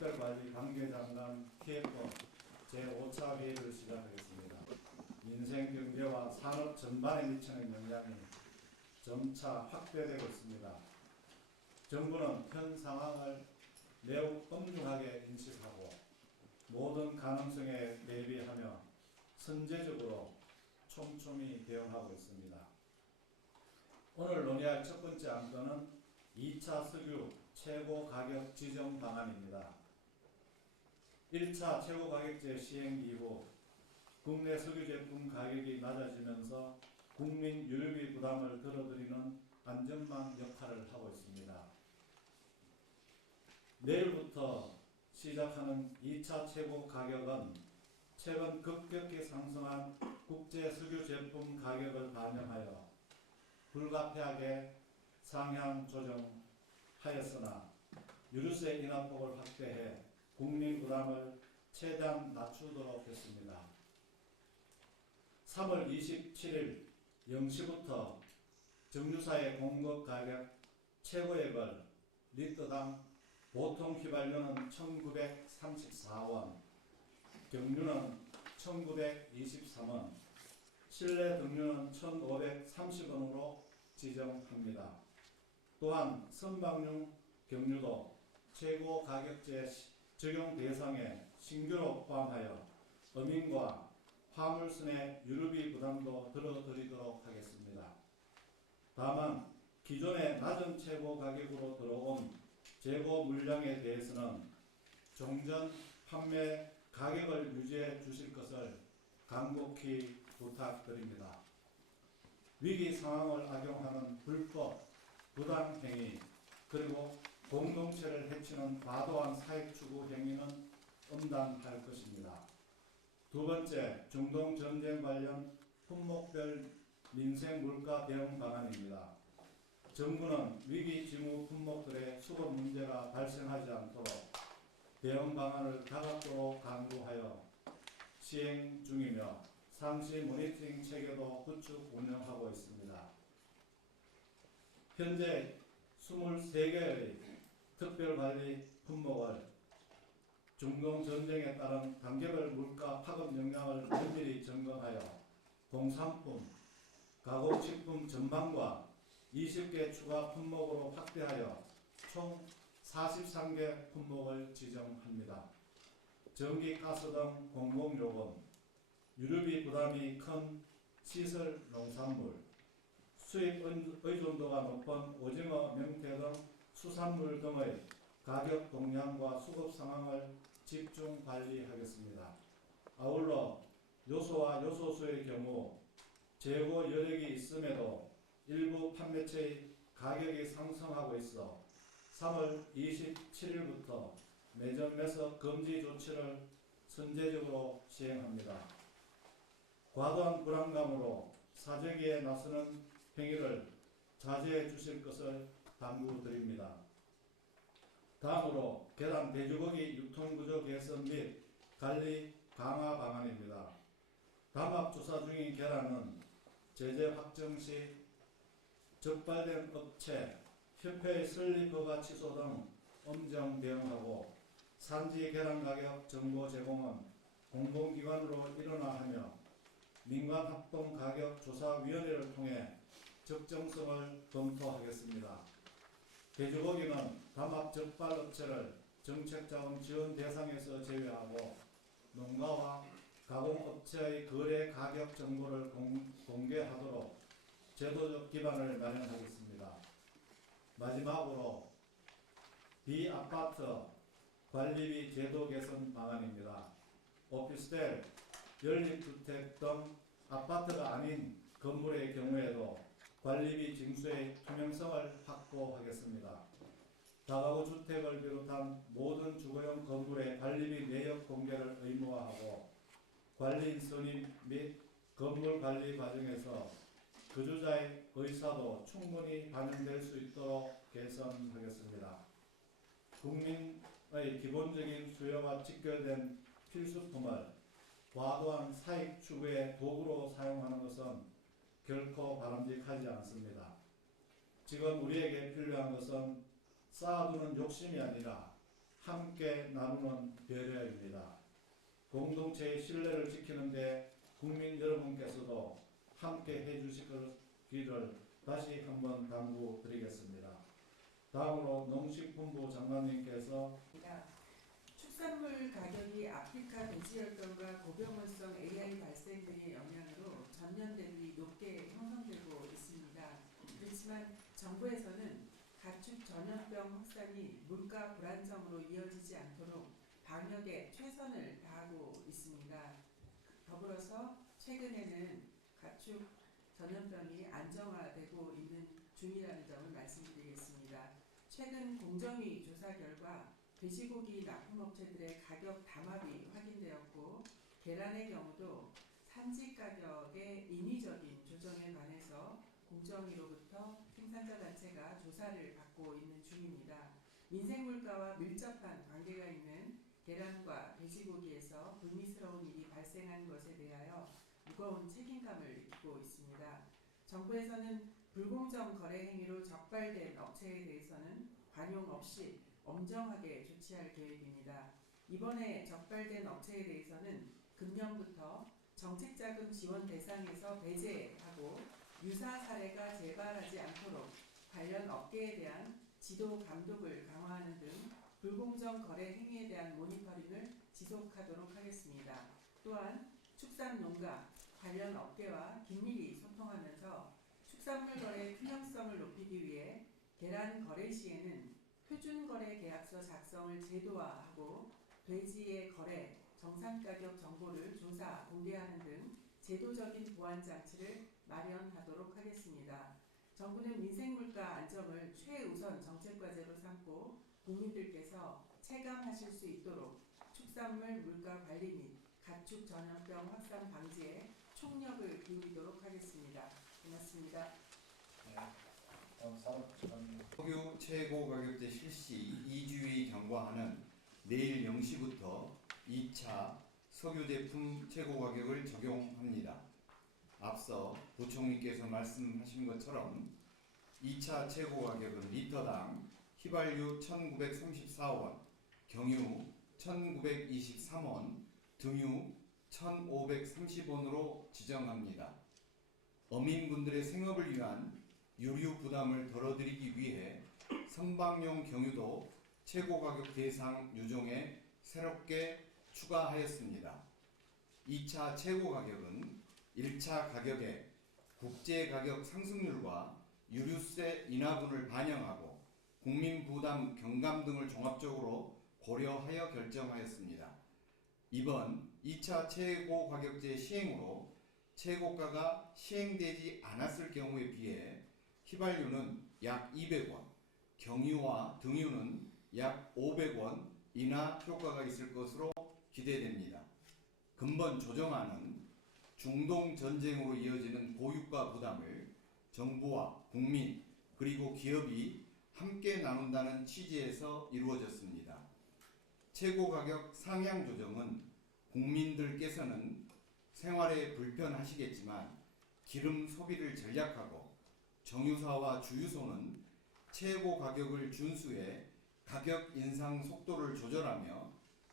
특별관리 관계장관 기획법 제5차 회의를 시작하겠습니다. 민생 경제와 산업 전반에 미치는 영향이 점차 확대되고 있습니다. 정부는 현 상황을 매우 엄중하게 인식하고 모든 가능성에 대비하며 선제적으로 촘촘히 대응하고 있습니다. 오늘 논의할 첫 번째 안건은 2차 석유 최고 가격 지정 방안입니다. 1차 최고 가격제 시행 이후 국내 석유 제품 가격이 낮아지면서 국민 유류비 부담을 덜어드리는 안전망 역할을 하고 있습니다. 내일부터 시작하는 2차 최고 가격은 최근 급격히 상승한 국제 석유 제품 가격을 반영하여 불가피하게 상향 조정하였으나 유류세 인하폭을 확대해 국민 부담을 최대한 낮추도록 했습니다. 3월 27일 0시부터 정유사의 공급 가격 최고액을 리터당 보통 휘발유는 1934원, 경유는 1923원, 실내 등유는 1530원으로 지정합니다. 또한 선박용 경유도 최고 가격제 적용 대상에 신규로 포함하여 어민과 화물선의 유류비 부담도 덜어드리도록 하겠습니다. 다만 기존의 낮은 최고 가격으로 들어온 재고 물량에 대해서는 종전 판매 가격을 유지해 주실 것을 간곡히 부탁드립니다. 위기 상황을 악용하는 불법, 부당행위, 그리고 공동체를 해치는 과도한 사익 추구 행위는 엄단할 것입니다. 두 번째, 중동 전쟁 관련 품목별 민생 물가 대응 방안입니다. 정부는 위기 징후 품목들의 수급 문제가 발생하지 않도록 대응 방안을 다각도로 강구하여 시행 중이며 상시 모니터링 체계도 구축 운영하고 있습니다. 현재 23개의 특별관리 품목을 중동 전쟁에 따른 단계별 물가 파급 영향을 면밀히 점검하여 공산품, 가공식품 전반과 20개 추가 품목으로 확대하여 총 43개 품목을 지정합니다. 전기, 가스 등 공공요금, 유류비 부담이 큰 시설 농산물, 수입 의존도가 높은 오징어, 명태 등 수산물 등의 가격 동향과 수급 상황을 집중 관리하겠습니다. 아울러 요소와 요소수의 경우 재고 여력이 있음에도 일부 판매처의 가격이 상승하고 있어 3월 27일부터 매점 매석 금지 조치를 선제적으로 시행합니다. 과도한 불안감으로 사재기에 나서는 행위를 자제해 주실 것을 당부드립니다. 다음으로 계란 돼지고기 유통구조 개선 및 관리 강화 방안입니다. 담합 조사 중인 계란은 제재 확정 시 적발된 업체, 협회의 설립 허가 취소 등 엄정 대응하고 산지 계란 가격 정보 제공은 공공기관으로 일어나 하며 민간합동가격조사위원회를 통해 적정성을 검토하겠습니다. 돼지고기는 담합 적발 업체를 정책자금 지원 대상에서 제외하고 농가와 가공업체의 거래 가격 정보를 공개하도록 제도적 기반을 마련하겠습니다. 마지막으로 비아파트 관리비 제도 개선 방안입니다. 오피스텔, 연립주택 등 아파트가 아닌 건물의 경우에도 관리비 징수의 투명성을 확보하겠습니다. 다가구 주택을 비롯한 모든 주거용 건물의 관리비 내역 공개를 의무화하고 관리인 선임 및 건물 관리 과정에서 거주자의 의사도 충분히 반영될 수 있도록 개선하겠습니다. 국민의 기본적인 수요와 직결된 필수품을 과도한 사익 추구의 도구로 사용하는 것은 결코 바람직하지 않습니다. 지금 우리에게 필요한 것은 쌓아두는 욕심이 아니라 함께 나누는 배려입니다. 공동체의 신뢰를 지키는 데 국민 여러분께서도 함께 해주시기를 다시 한번 당부드리겠습니다. 다음으로 농식품부 장관님께서 축산물 가격이 아프리카 돼지열병과 고병원성 AI 발생 등의 영향으로 전년 대비 높게 형성되고 있습니다. 그렇지만 정부에서는 가축 전염병 확산이 물가 불안정으로 이어지지 않도록 방역에 최선을 다하고 있습니다. 더불어서 최근에는 가축 전염병이 안정화되고 있는 중이라는 점을 말씀드리겠습니다. 최근 공정위 조사 결과 돼지고기 납품업체들의 가격 담합이 확인되었고, 계란의 경우도 산지 가격의 인위적인 조정에 관해서 공정위로부터 생산자 단체가 조사를 받고 있는 중입니다. 민생물가와 밀접한 관계가 있는 계란과 돼지고기에서 불미스러운 일이 발생한 것에 대하여 무거운 책임감을 느끼고 있습니다. 정부에서는 불공정 거래 행위로 적발된 업체에 대해서는 관용 없이 엄정하게 조치할 계획입니다. 이번에 적발된 업체에 대해서는 금년부터 정책자금 지원 대상에서 배제하고 유사 사례가 재발하지 않도록 관련 업계에 대한 지도 감독을 강화하는 등 불공정 거래 행위에 대한 모니터링을 지속하도록 하겠습니다. 또한 축산농가 관련 업계와 긴밀히 소통하면서 축산물 거래 투명성을 높이기 위해 계란 거래 시에는 표준거래계약서 작성을 제도화하고 돼지의 거래, 정상가격 정보를 조사, 공개하는 등 제도적인 보완 장치를 마련하도록 하겠습니다. 정부는 민생물가 안정을 최우선 정책과제로 삼고 국민들께서 체감하실 수 있도록 축산물 물가 관리 및 가축 전염병 확산 방지에 총력을 기울이도록 하겠습니다. 고맙습니다. 석유 최고 가격제 실시 2주의 경과하는 내일 0시부터 2차 석유 제품 최고 가격을 적용합니다. 앞서 부총리께서 말씀하신 것처럼 2차 최고 가격은 리터당 휘발유 1,934원, 경유 1,923원, 등유 1,530원으로 지정합니다. 어민분들의 생업을 위한 유류 부담을 덜어드리기 위해 선박용 경유도 최고 가격 대상 유종에 새롭게 추가하였습니다. 2차 최고 가격은 1차 가격의 국제 가격 상승률과 유류세 인하분을 반영하고 국민 부담 경감 등을 종합적으로 고려하여 결정하였습니다. 이번 2차 최고 가격제 시행으로 최고가가 시행되지 않았을 경우에 비해 휘발유는 약 200원, 경유와 등유는 약 500원 인하 효과가 있을 것으로 기대됩니다. 근본 조정안은 중동 전쟁으로 이어지는 고유가 부담을 정부와 국민 그리고 기업이 함께 나눈다는 취지에서 이루어졌습니다. 최고 가격 상향 조정은 국민들께서는 생활에 불편하시겠지만 기름 소비를 전략하고 정유사와 주유소는 최고 가격을 준수해 가격 인상 속도를 조절하며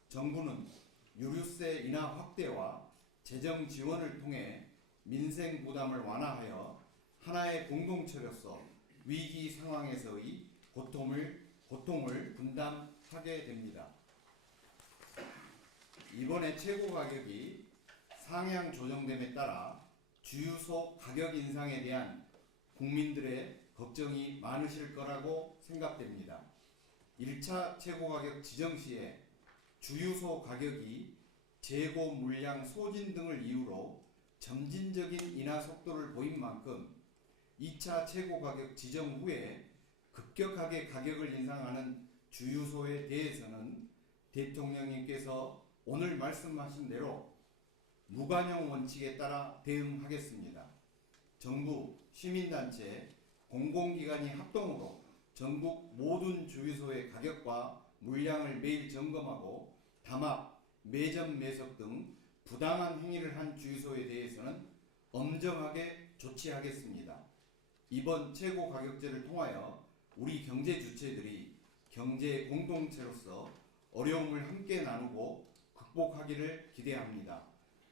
정부는 유류세 인하 확대와 재정 지원을 통해 민생 부담을 완화하여 하나의 공동체로서 위기 상황에서의 고통을 분담하게 됩니다. 이번에 최고 가격이 상향 조정됨에 따라 주유소 가격 인상에 대한 국민들의 걱정이 많으실 거라고 생각됩니다. 1차 최고가격 지정 시에 주유소 가격이 재고 물량 소진 등을 이유로 점진적인 인하 속도를 보인 만큼 2차 최고가격 지정 후에 급격하게 가격을 인상하는 주유소에 대해서는 대통령님께서 오늘 말씀하신 대로 무관용 원칙에 따라 대응하겠습니다. 정부, 시민단체, 공공기관이 합동으로 전국 모든 주유소의 가격과 물량을 매일 점검하고 담합, 매점 매석 등 부당한 행위를 한 주유소에 대해서는 엄정하게 조치하겠습니다. 이번 최고가격제를 통하여 우리 경제 주체들이 경제 공동체로서 어려움을 함께 나누고 극복하기를 기대합니다.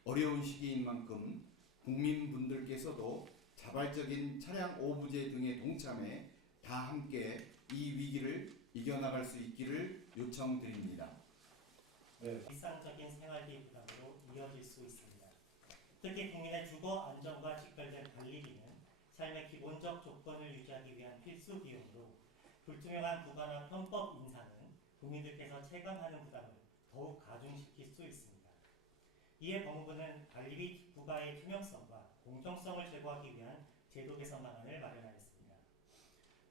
어려운 시기인 만큼 국민분들께서도 자발적인 차량 오부제 등에 동참해 다 함께 이 위기를 이겨나갈 수 있기를 요청드립니다. 네. 일상적인 생활비 부담으로 이어질 수 있습니다. 특히 국민의 주거 안정과 직결된 관리비는 삶의 기본적 조건을 유지하기 위한 필수 비용으로 불투명한 부과나 편법 인상은 국민들께서 체감하는 부담을 더욱 가중시킬 수 있습니다. 이에 법무부는 관리비 부과의 투명성과 공정성을 제고하기 위한 제도 개선 방안을 마련하였습니다.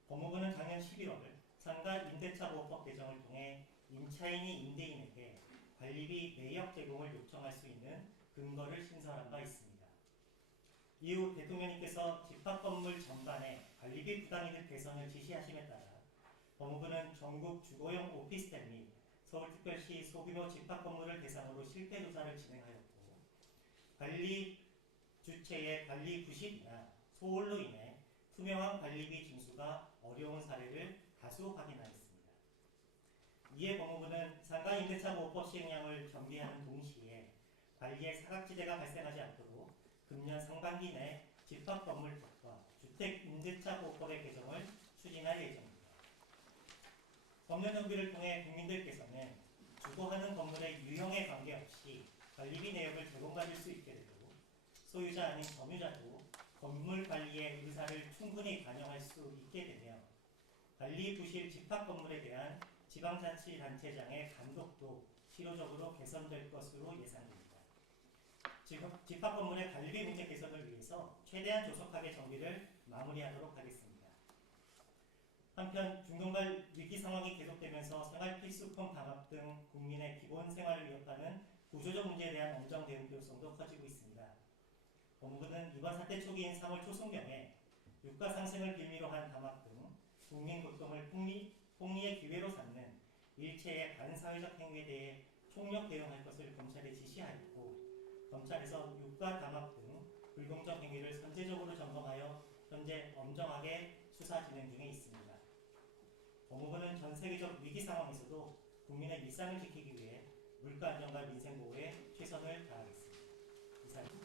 법무부는 작년 11월 상가 임대차 보호법 개정을 통해 임차인이 임대인에게 관리비 내역 제공을 요청할 수 있는 근거를 신설한 바 있습니다. 이후 대통령님께서 집합건물 전반에 관리비 부담이득 개선을 지시하심에 따라 법무부는 전국 주거용 오피스텔 및 서울특별시 소규모 집합건물을 대상으로 실태조사를 진행하였고 관리 주체의 관리 부실이나 소홀로 인해 투명한 관리비 징수가 어려운 사례를 다수 확인하였습니다. 이에 법무부는 상가 임대차 보호법 시행령을 정비하는 동시에 관리에 사각지대가 발생하지 않도록 금년 상반기 내 집합건물법과 주택임대차 보호법의 개정을 추진할 예정입니다. 법령 정비를 통해 국민들께서는 주거하는 건물의 유형에 관계없이 관리비 내역을 제공받을 수 있게 되고 소유자 아닌 점유자도 건물 관리의 의사를 충분히 반영할 수 있게 되며 관리 부실 집합 건물에 대한 지방자치단체장의 감독도 실효적으로 개선될 것으로 예상됩니다. 집합 건물의 관리비 문제 개선을 위해서 최대한 조속하게 정비를 마무리하도록 하겠습니다. 한편 중동발 위기 상황이 계속되면서 생활필수품 반납 등 국민의 기본 생활을 위협하는 구조적 문제에 대한 엄정 대응 필요성도 커지고 있습니다. 법무부는 이번 사태 초기인 3월 초순경에 유가 상승을 빌미로 한 담합 등 국민 고통을 폭리의 기회로 삼는 일체의 반사회적 행위에 대해 총력 대응할 것을 검찰에 지시하였고 검찰에서 유가 담합 등 불공정 행위를 선제적으로 점검하여 현재 엄정하게 수사 진행 중에 있습니다. 법무부는 전 세계적 위기 상황에서도 국민의 일상을 지키기 위해 물가 안정과 민생 보호에 최선을 다하겠습니다. 이상입니다.